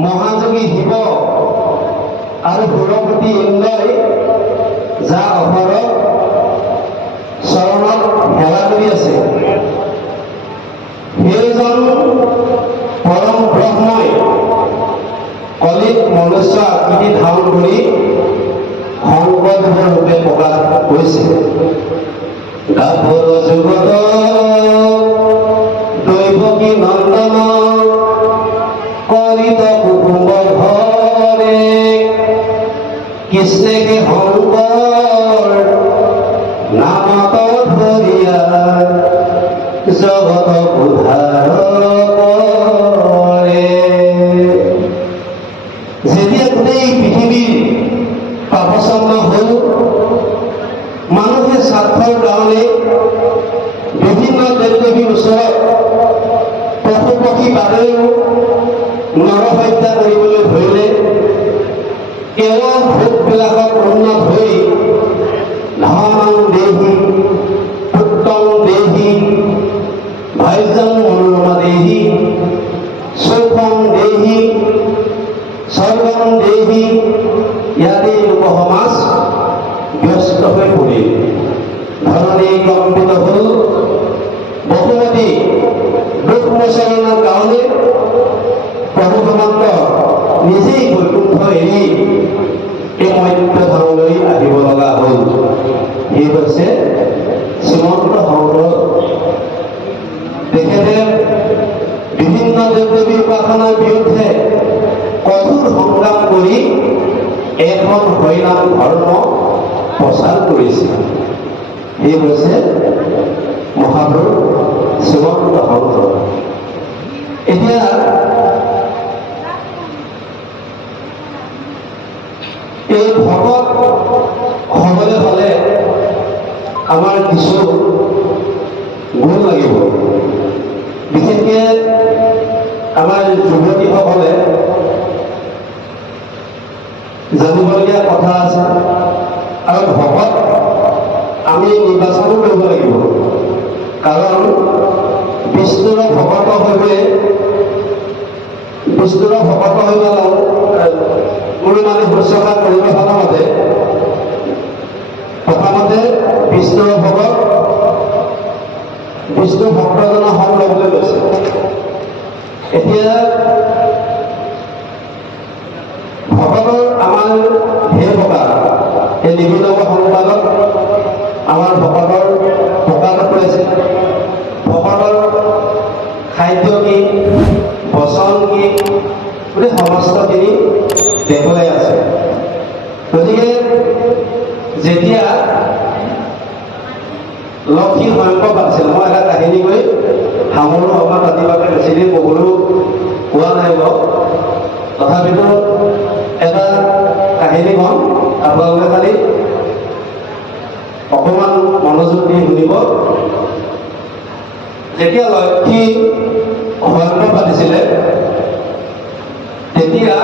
মহাযোগী শিৱ আৰু সুৰপতি ইন্দ্ৰই যা অহৰহ চৰণত সেৱা কৰি আছে, সেইজন পৰম ব্ৰহ্মই কলিত মনুষ্য আকৃতি ধাৰণ কৰি শংকৰদেৱৰ ৰূপে প্ৰকাশ কৰিছে। গাভৰু যুগত দৈৱকী নন্দন কৰিত কুটুম্ব ঘৰে, কৃষ্ণকে শংকৰ নামত ধৰিয়া জগত উদ্ধাৰ কৰে। যেতিয়া গোটেই পৃথিৱীৰ পাপচন্ন হ'ল, মানুহে স্বাৰ্থৰ কাৰণে বিভিন্ন দেৱ দেৱীৰ ওচৰত পশু পক্ষী বাদেও নৰহত্যা কৰিবলৈ ধৰিলে, কেৱল ভোগবিলাকত উন্নত হৈ ধনং দেহি পুত্ৰং দেহি ভাৰ্যং মনোৰমা দেহি সুখং দেহি স্বৰ্গং দেহি ইয়াতে লোকসমাজ ব্যস্ত হৈ পৰিল। ধৰণী কম্পিত হ'ল। বসুমতী দুখ মোচনৰ কাৰণে প্ৰভু সমন্ত নিজেই বৈকুণ্ঠ এৰি এই মৰ্ত্য ধামলৈ আহিব লগা হ'ল। এই হৈছে শ্ৰীমন্ত শংকৰ। তেখেতে বিভিন্ন দেৱ দেৱী উপাসনাৰ বিৰুদ্ধে কঠোৰ সংগ্ৰাম কৰি এখন হৰিনাম ধৰ্ম প্ৰচাৰ কৰিছিল। এই হৈছে মহাপুৰুষ শ্ৰীমন্ত শংকৰ। এতিয়া এই ভকত হ'বলৈ হ'লে আমাৰ কিছু গুণ লাগিব। বিশেষকৈ আমাৰ যুৱতীসকলে জানিবলগীয়া কথা আছে। আৰু ভকত আমি নিৰ্বাচনো কৰিব লাগিব, কাৰণ বিষ্ণুৰ ভকত হৈ কোনো মানে শুশ্ৰূষা কৰিব মতে প্ৰথমতে বিষ্ণুৰ ভকত বিষ্ণু ভক্তজনৰ সংগ ল'বলৈ লৈছে। এতিয়া ভকতৰ আমাৰ ঢেৰ প্ৰকাৰ। এই নিবিনৱ সংবাদত আমাৰ ভকতৰ প্ৰকাশ কৰিছে। ভকতৰ খাদ্য কি, বচন কি, গোটেই সমস্তখিনি দেখুৱাই আছে। গতিকে যেতিয়া লক্ষী সংখ্য পাতিছিল, মই এটা কাহিনী কৰি সামৰো অকণমান ৰাতিপুৱাকৈ বেছি দিন ক'বলৈ কোৱা নাই বাৰু, তথাপিতো এটা কাহিনী কম, আপোনালোকে খালি অকণমান মনোযোগ দি শুনিব। যেতিয়া লক্ষী সংখ্য পাতিছিলে, তেতিয়া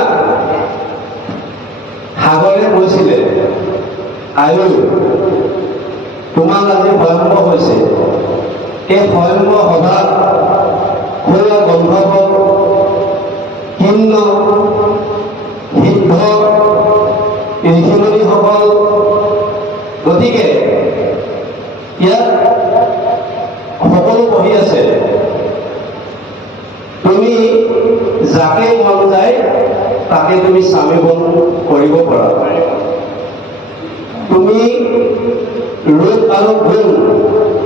সাগৰে কৈছিলে, আয়ু তোমাৰ আজি ভয়ংকৰ হৈছে। এই ভয়ংকৰ সভাত সৌৰা গন্ধৰ্ব, কিন্ন, সিদ্ধ, ঋষিমুনিসকল, গতিকে ইয়াত সকলো বহি আছে। তুমি যাকে মন যায় তাকে তুমি স্বামীবন কৰিব পাৰা। তুমি ৰূপ আৰু গুণ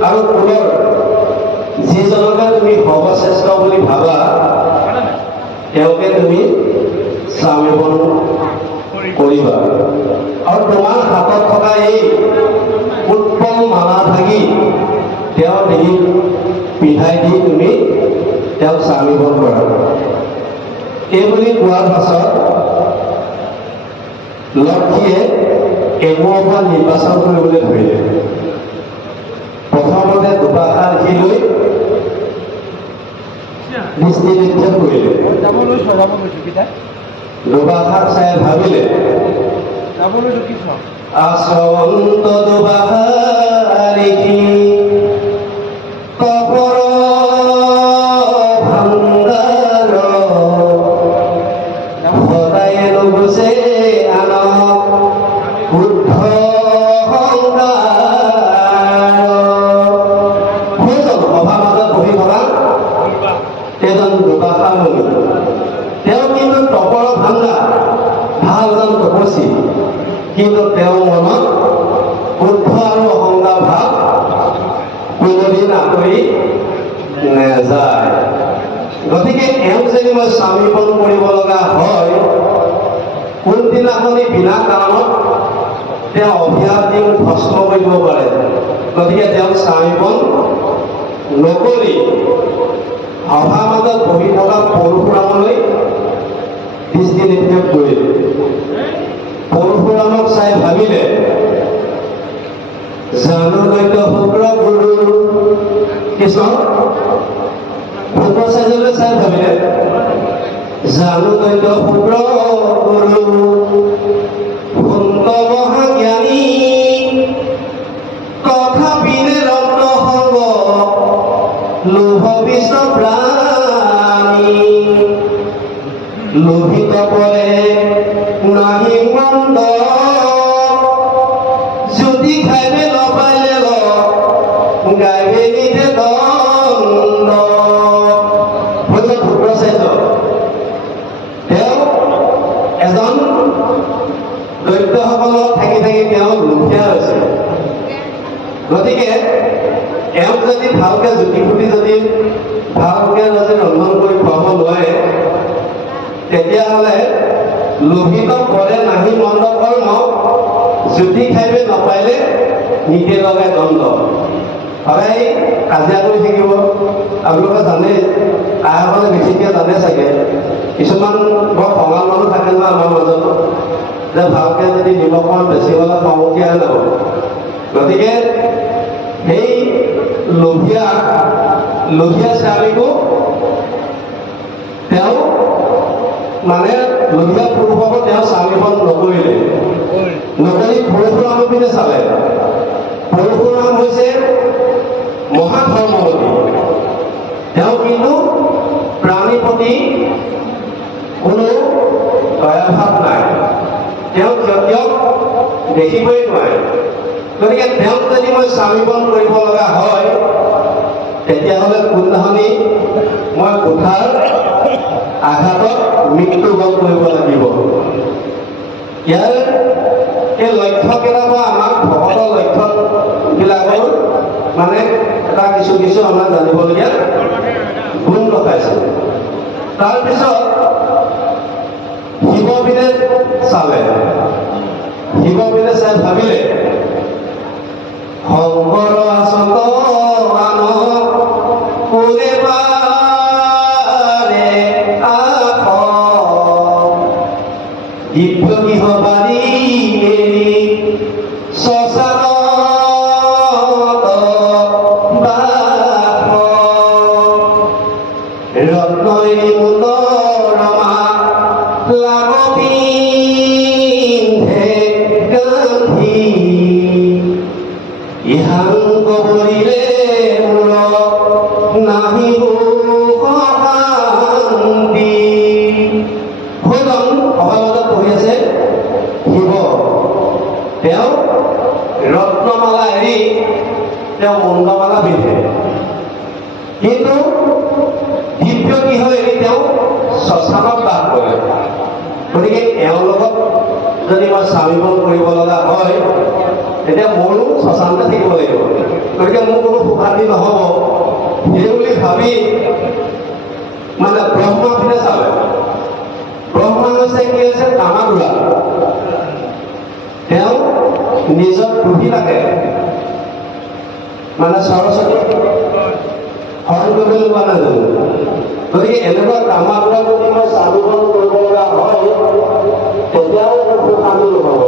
আৰু কুলৰ যিজনকে তুমি সৰ্বশ্ৰেষ্ঠ বুলি ভাবা, তেওঁকে তুমি স্বামীবন কৰিবা। আৰু তোমাৰ হাতত থকা এই উৎপল মালা থাকি তেওঁ ডিঙিত পিন্ধাই দি তুমি তেওঁক স্বামীবন কৰা। এইবুলি কোৱাৰ পাছত লক্ষীয়ে এমুৰৰ পৰা নিৰ্বাচন কৰিবলৈ ধৰিলে। প্ৰথমতে দুপাষাৰ লিখি লৈ দৃষ্টি নিক্ষেপ কৰিলে। দুপাষাৰ চাই ভাবিলে, আচৰন্ত দুপাষাৰ লিখি কপৰ ভাণ্ডাৰ কিন্তু তেওঁৰ মনত ক্ৰোধ আৰু অহংকাৰ ভাৱ কোনোদিন আঁতৰি নেযায়। গতিকে এওঁক যদি মই স্বামীপণ কৰিব লগা হয়, কোনদিনাখনি বিনা কাৰণত তেওঁ অভিশাপ দি মোক ভস্ম কৰিব পাৰে। গতিকে তেওঁক স্বামীপণ নকৰি সভাৰ মাজত বহি থকা পৰশুৰামলৈ দৃষ্টি নিক্ষেপ কৰিলে। পৰশুৰামক চাই ভাবিলে, জানো দৈত্য শুক্ৰ গুৰু কৃষ্ণ। শুক্ৰাচাৰ্যলৈ চাই ভাবিলে, জানো দৈত্য শুক্ৰ গুৰু সুন্ত মহাজ্ঞানী, তথাপি নিৰন্ত সংগ লোভ বিষ্ণ প্ৰাণী। লোভিত কৰে নাহি মন্দ, যদি খাইবে নপাইলে গাইবে নিতে দণ্ড। শুক্ৰাচাৰ্য তেওঁ এজন দৈত্যসকলক থাকি থাকি তেওঁ লোভীয়া হৈছে। গতিকে এওঁক যদি ভালকে জুতি ফুটি যদি ভালকে যদি ৰন্ধন কৰি খুৱাব নোৱাৰে, তেতিয়াহ'লে লোহিত কৰে নাহি মন্দ কৰ্ম, জুতি খাইবে নাপাইলে নিতে লগাই দণ্ড। সদায় কাজিয়া কৰি থাকিব। আপোনালোকে জানে, আইসকলে বেছিকৈ জানে চাগে, কিছুমান বৰ খঙাল মানুহ থাকে নহয় আমাৰ মাজত, যে ভালকে যদি নিমখৰ বেছি হ'লে খংকীয়া হৈ যাব। গতিকে সেই লোভীয়া স্বামীকো তেওঁ মানে লোভীয়া পুৰুষকো তেওঁ স্বামীপণ নকৰিলে। নকৰি পৰশুৰামৰ পিনে চালে। পৰশুৰাম হৈছে মহাধৰ্মৱতী। তেওঁ কিন্তু প্ৰাণীৰ প্ৰতি কোনো দয়াভাৱ নাই। তেওঁ ক্ষত্ৰিয়ক দেখিবই নোৱাৰে। গতিকে তেওঁক যদি মই স্বামীপণ কৰিব লগা হয়, তেতিয়াহ'লে কোনদিনাখনি মই কোঠাৰ আঘাতত মৃত্যুবৰণ কৰিব লাগিব। ইয়াৰ এই লক্ষ্যকেইটাৰ পৰা আমাক ভকতৰ লক্ষ্যবিলাকৰ মানে এটা কিছু আমাৰ জানিবলগীয়া গুণ ৰখাইছে। তাৰপিছত শিৱপিনে চালে। শিৱপিনে চাই ভাবিলে, শংকৰ আচত আন কোনে পাৰে আখ, দিব্য গৃহবাৰী এৰি শ্মশানত বাস, ৰত্ন এৰি মুণ্ড ৰমা লাভ পিন্ধে গান্ধী, ইহান কবৰিলে মূৰ নাহি শান্তি। ভোজন সভাগত পঢ়ি আছে শিৱ। তেওঁ ৰত্নমালা এৰি তেওঁ মুণ্ডমালা পিন্ধে, কিন্তু দিব্য গৃহ এৰি তেওঁ শ্মশানত বাস কৰে। গতিকে এওঁৰ লগত যদি মই স্বামীপণ কৰিব লগা হয়, তেতিয়া মোৰো শ্মশানতে থাকিব লাগিব। গতিকে মোৰ কোনো সুখান্তি নহ'ব। সেই বুলি ভাবি মানে ব্ৰহ্মা পিনে চালে। ব্ৰহ্মা হৈছে কি হৈছে কামাতুৰা। তেওঁ নিজৰ তুহিতাকে মানে সৰস্বতী হৰণ কৰিবলৈ পোৱা নাজানো। গতিকে এনেকুৱা কামাতুৰা যদি মই স্বামীপণ কৰিব লগা হয়, তেতিয়াও মোৰ সুখান্তি নহ'ব।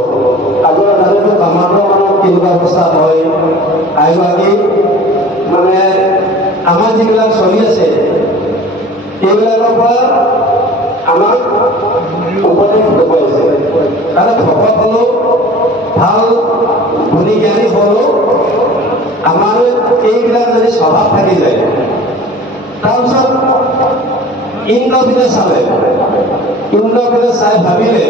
আপোনাৰ জানেতো কামাতুৰা মানুহৰ কেনেকুৱা অৱস্থা হয়। আইগৰাকী মানে আমাৰ যিবিলাক চলি আছে, এইবিলাকৰ পৰা আমাক উপদেশ দেখুৱাইছে। কাৰণ ভকত হ'লেও ভাল গুণী জ্ঞানী হ'লেও আমাৰ এইবিলাক যদি স্বভাৱ থাকি যায়। তাৰপিছত ইন্দ্ৰপিনে চালে। ইন্দ্ৰপিনে চাই ভাবিলে,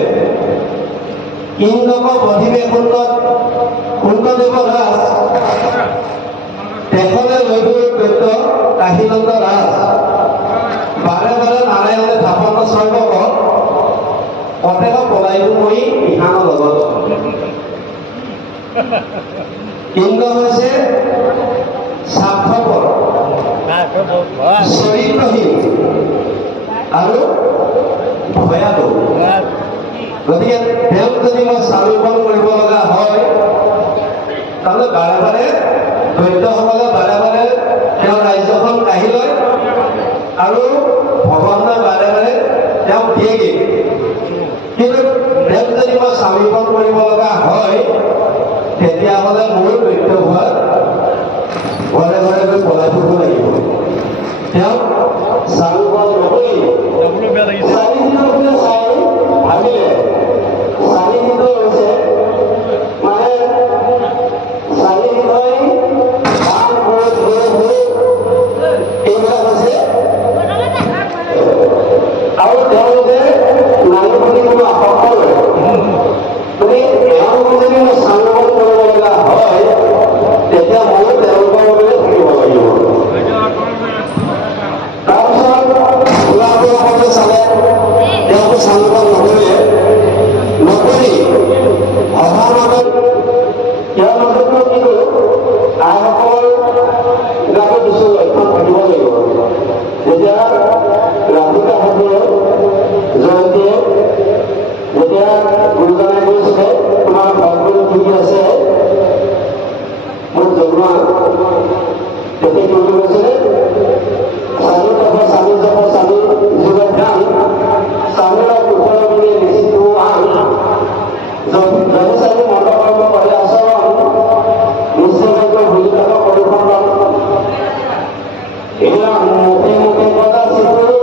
ইন্দ্ৰক অধিৱেশনত কুন্তদেৱ ৰাজ তেখনে লৈ গৈ দৈত্য কাশীনন্দ ৰাজ বাৰে বাৰে নাৰায়ণে ধাপন্ন স্বৰ্গক পথেক পলায়ন কৰি ইহানৰ লগত ইন্দ্ৰ হৈছে স্বাৰ্থপৰ চৰিত্ৰহীন আৰু ভয়ালু গতিকে তেওঁক যদি মই স্বাৱলম্বন কৰিব লগা হয় তাৰমানে বাৰে বাৰে দৈত্যসকলে বাৰে বাৰে তেওঁ ৰাজ্যখন কাঢ়ি লয় আৰু ভগৱানে বাৰে বাৰে তেওঁক দিয়েগৈ কিন্তু তেওঁক যদি মই স্বাৱলম্বন কৰিব লগা হয় তেতিয়াহ'লে মোৰ দৈত্য হোৱা ঘৰে ঘৰে গৈ পলাই ফুৰিব লাগিব তেওঁক স্বাৱলম্বন নকৰি ভাবিলে চাৰিদিন হৈছে মানে চাৰিদিন এইবিলাক হৈছে আৰু তেওঁলোকে নাৰী প্ৰতি কোনো আসক্ত নকৰে গতিকে তেওঁলোকে যদি মই স্বাৱলম্বন কৰিব লগা হয় তেতিয়া ময়ো তেওঁলোকৰ বাবে থাকিব লাগিব তাৰপিছত ওলাবলৈ চালে তেওঁকো স্বাৱলম্বন নকৰি অহাৰ মাজত ইয়াৰ মাজতো কিন্তু আইসকলৰ গাতো কিছু লক্ষণ থাকিব লাগিব যেতিয়া ৰাধিকাসকলৰ জয়ন্তীয়ে যেতিয়া গুৰুজনাই কৈছিলে তোমাৰ ভাগ্যত কি আছে মোক জনোৱা তেতিয়া কি কৈছিলে স্বামী তথা স্বামী যথা স্বামী যোগে ধ্যান স্বামীৰ কুশল বুলি নিশ্চিত আন যদি স্বামী মণ্ডকৰ্ম কৰে আচৰণ নিশ্চয়কৈ ভুলি থাক পৰিসন্দন এয়া মুখে মুখে কথা চিঠি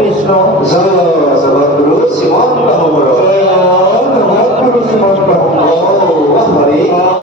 Kৃষ্ণ জয় জগদ্গুৰু শ্ৰীমন্ত